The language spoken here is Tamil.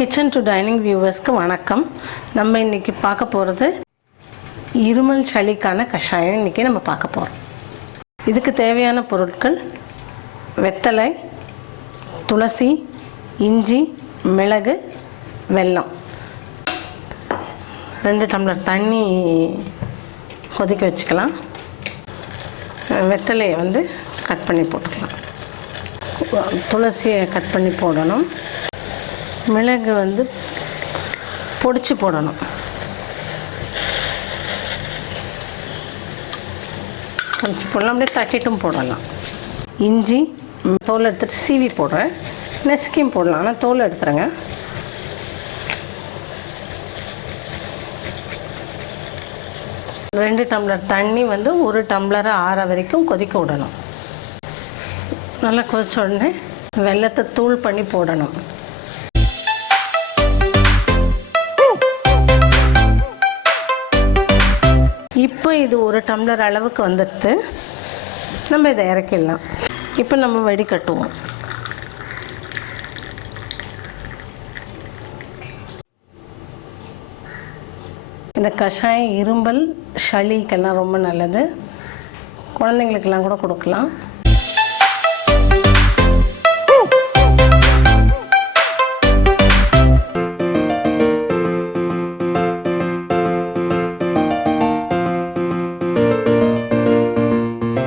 கிச்சன் டு டைனிங் வியூவர்ஸ்க்கு வணக்கம். நம்ம இன்றைக்கி பார்க்க போகிறது இருமல் சளிக்கான கஷாயம். இன்றைக்கி நம்ம பார்க்க போகிறோம். இதுக்கு தேவையான பொருட்கள்: வெத்தலை, துளசி, இஞ்சி, மிளகு, வெல்லம். 2 டம்ளர் தண்ணி கொதிக்க வச்சுக்கலாம். வெத்தலையை கட் பண்ணி போட்டுக்கலாம். துளசியை கட் பண்ணி போடணும். மிளகு பொடிச்சு போடணும். பொடிச்சு போடலாம், அப்படியே தட்டிட்டும் போடலாம். இஞ்சி தோல் எடுத்துகிட்டு சீவி போடுறேன். நெசுக்கியும் போடலாம், ஆனால் தோல் எடுத்துருங்க. ரெண்டு டம்ளர் தண்ணி 1 டம்ளரை ஆற வரைக்கும் கொதிக்க விடணும். நல்லா கொதிச்ச உடனே வெல்லத்தை தூள் பண்ணி போடணும். இப்போ இது 1 டம்ளர் அளவுக்கு வந்துடுது. நம்ம இதை இறக்கிடலாம். இப்போ நம்ம வடிகட்டுவோம். இந்த கஷாயம் இருமல் சளிக்கெல்லாம் ரொம்ப நல்லது. குழந்தைங்களுக்கெல்லாம் கூட கொடுக்கலாம்.